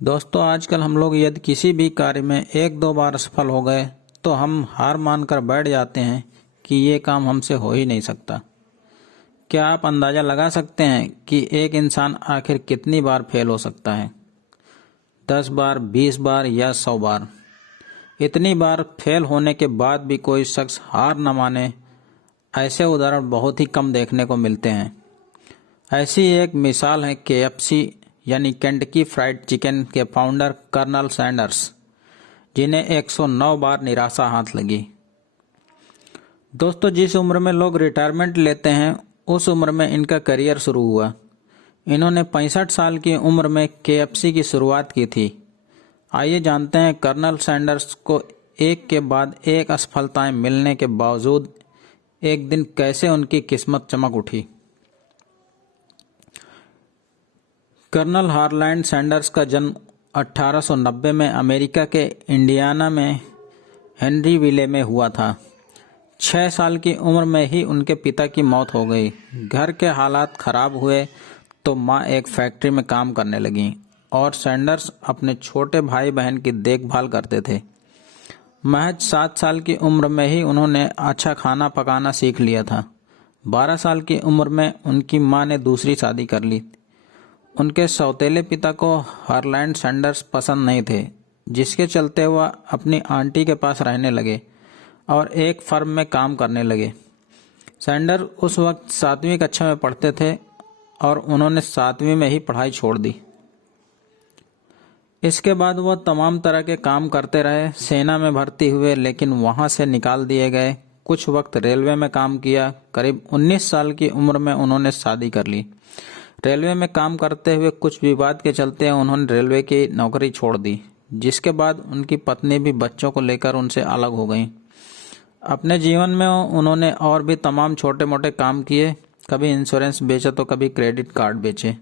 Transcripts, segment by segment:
दोस्तों आजकल हम लोग यदि किसी भी कार्य में एक दो बार असफल हो गए तो हम हार मानकर बैठ जाते हैं कि ये काम हमसे हो ही नहीं सकता। क्या आप अंदाज़ा लगा सकते हैं कि एक इंसान आखिर कितनी बार फेल हो सकता है? 10 बार, 20 बार या 100 बार? इतनी बार फेल होने के बाद भी कोई शख्स हार न माने, ऐसे उदाहरण बहुत ही कम देखने को मिलते हैं। ऐसी एक मिसाल है KFC यानी केंटकी फ्राइड चिकन के फाउंडर कर्नल सैंडर्स, जिन्हें 109 बार निराशा हाथ लगी। दोस्तों, जिस उम्र में लोग रिटायरमेंट लेते हैं उस उम्र में इनका करियर शुरू हुआ। इन्होंने 65 साल की उम्र में KFC की शुरुआत की थी। आइए जानते हैं कर्नल सैंडर्स को एक के बाद एक असफलताएं मिलने के बावजूद एक दिन कैसे उनकी किस्मत चमक उठी। कर्नल हारलैंड सैंडर्स का जन्म 1890 में अमेरिका के इंडियाना में हेनरीविले में हुआ था। 6 साल की उम्र में ही उनके पिता की मौत हो गई। घर के हालात खराब हुए तो माँ एक फैक्ट्री में काम करने लगीं और सैंडर्स अपने छोटे भाई बहन की देखभाल करते थे। महज 7 साल की उम्र में ही उन्होंने अच्छा खाना पकाना सीख लिया था। 12 साल की उम्र में उनकी माँ ने दूसरी शादी कर ली। उनके सौतेले पिता को हारलैंड सैंडर्स पसंद नहीं थे, जिसके चलते वह अपनी आंटी के पास रहने लगे और एक फर्म में काम करने लगे। सैंडर उस वक्त 7वीं कक्षा में पढ़ते थे और उन्होंने 7वीं में ही पढ़ाई छोड़ दी। इसके बाद वह तमाम तरह के काम करते रहे। सेना में भर्ती हुए लेकिन वहां से निकाल दिए गए। कुछ वक्त रेलवे में काम किया। करीब 19 साल की उम्र में उन्होंने शादी कर ली। रेलवे में काम करते हुए कुछ विवाद के चलते उन्होंने रेलवे की नौकरी छोड़ दी, जिसके बाद उनकी पत्नी भी बच्चों को लेकर उनसे अलग हो गई। अपने जीवन में उन्होंने और भी तमाम छोटे मोटे काम किए। कभी इंश्योरेंस बेचा तो कभी क्रेडिट कार्ड बेचे।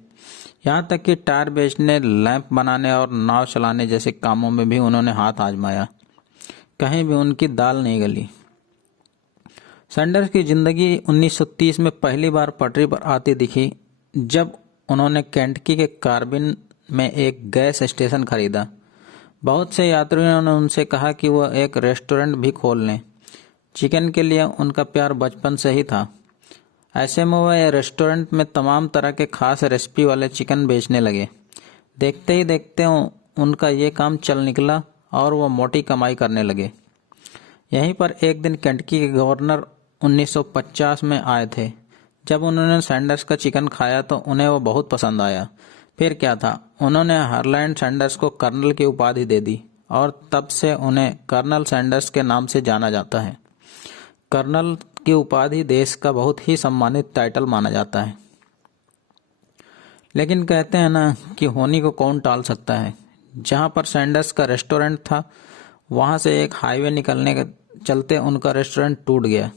यहाँ तक कि टायर बेचने, लैंप बनाने और नाव चलाने जैसे कामों में भी उन्होंने हाथ आजमाया। कहीं भी उनकी दाल नहीं गली। सैंडर्स की जिंदगी 1930 में पहली बार पटरी पर आती दिखी जब उन्होंने केंटकी के कार्बिन में एक गैस स्टेशन खरीदा। बहुत से यात्रियों ने उनसे कहा कि वह एक रेस्टोरेंट भी खोल लें। चिकन के लिए उनका प्यार बचपन से ही था। ऐसे में वह रेस्टोरेंट में तमाम तरह के खास रेसिपी वाले चिकन बेचने लगे। देखते ही देखते उनका ये काम चल निकला और वह मोटी कमाई करने लगे। यहीं पर एक दिन केंटकी के गवर्नर 1950 में आए थे। जब उन्होंने सैंडर्स का चिकन खाया तो उन्हें वो बहुत पसंद आया। फिर क्या था, उन्होंने हारलैंड सैंडर्स को कर्नल की उपाधि दे दी और तब से उन्हें कर्नल सैंडर्स के नाम से जाना जाता है। कर्नल की उपाधि देश का बहुत ही सम्मानित टाइटल माना जाता है। लेकिन कहते हैं ना कि होनी को कौन टाल सकता है। जहां पर सैंडर्स का रेस्टोरेंट था वहां से एक हाईवे निकलने के चलते उनका रेस्टोरेंट टूट गया।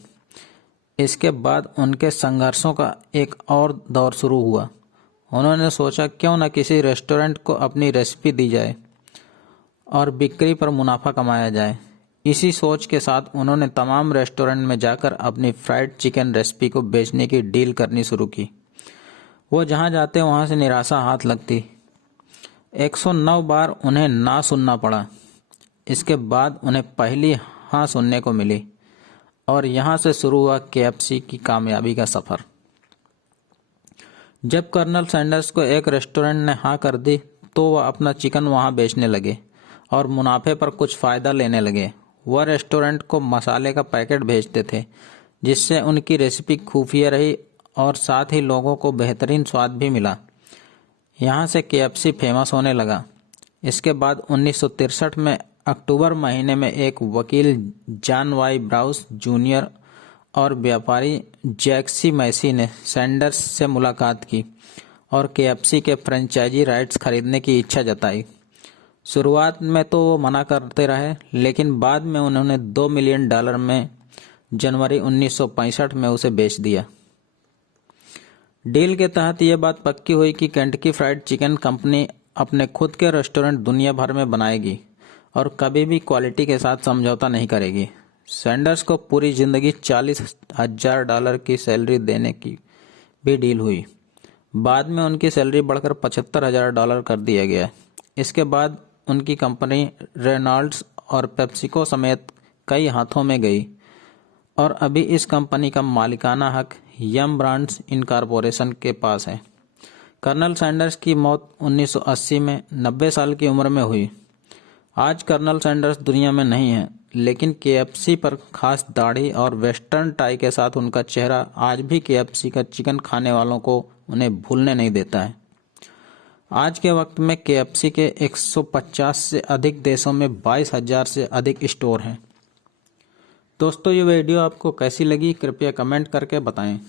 इसके बाद उनके संघर्षों का एक और दौर शुरू हुआ। उन्होंने सोचा क्यों न किसी रेस्टोरेंट को अपनी रेसिपी दी जाए और बिक्री पर मुनाफा कमाया जाए। इसी सोच के साथ उन्होंने तमाम रेस्टोरेंट में जाकर अपनी फ्राइड चिकन रेसिपी को बेचने की डील करनी शुरू की। वो जहां जाते वहां से निराशा हाथ लगती। 109 बार उन्हें ना सुनना पड़ा। इसके बाद उन्हें पहली हाँ सुनने को मिली और यहाँ से शुरू हुआ KFC की कामयाबी का सफर। जब कर्नल सैंडर्स को एक रेस्टोरेंट ने हाँ कर दी तो वह अपना चिकन वहाँ बेचने लगे और मुनाफे पर कुछ फ़ायदा लेने लगे। वह रेस्टोरेंट को मसाले का पैकेट भेजते थे, जिससे उनकी रेसिपी खुफिया रही और साथ ही लोगों को बेहतरीन स्वाद भी मिला। यहाँ से KFC फेमस होने लगा। इसके बाद 1963 में अक्टूबर महीने में एक वकील जॉन वाई ब्राउस जूनियर और व्यापारी जैक्सी मैसी ने सैंडर्स से मुलाकात की और KFC के फ्रेंचाइजी राइट्स खरीदने की इच्छा जताई। शुरुआत में तो वो मना करते रहे, लेकिन बाद में उन्होंने $2 मिलियन में जनवरी 1965 में उसे बेच दिया। डील के तहत यह बात पक्की हुई कि केंटकी फ्राइड चिकन कंपनी अपने खुद के रेस्टोरेंट दुनिया भर में बनाएगी और कभी भी क्वालिटी के साथ समझौता नहीं करेगी। सैंडर्स को पूरी जिंदगी $40,000 की सैलरी देने की भी डील हुई। बाद में उनकी सैलरी बढ़कर $75,000 कर दिया गया। इसके बाद उनकी कंपनी रेनॉल्ड्स और पेप्सिको समेत कई हाथों में गई और अभी इस कंपनी का मालिकाना हक यम ब्रांड्स इनकॉर्पोरेशन के पास है। कर्नल सैंडर्स की मौत 1980 में 90 साल की उम्र में हुई। आज कर्नल सैंडर्स दुनिया में नहीं है, लेकिन केएफसी पर खास दाढ़ी और वेस्टर्न टाई के साथ उनका चेहरा आज भी केएफसी का चिकन खाने वालों को उन्हें भूलने नहीं देता है। आज के वक्त में केएफसी के 150 से अधिक देशों में 22,000 से अधिक स्टोर हैं। दोस्तों, ये वीडियो आपको कैसी लगी कृपया कमेंट करके बताएं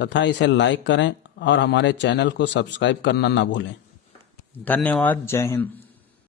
तथा इसे लाइक करें और हमारे चैनल को सब्सक्राइब करना ना भूलें। धन्यवाद। जय हिंद।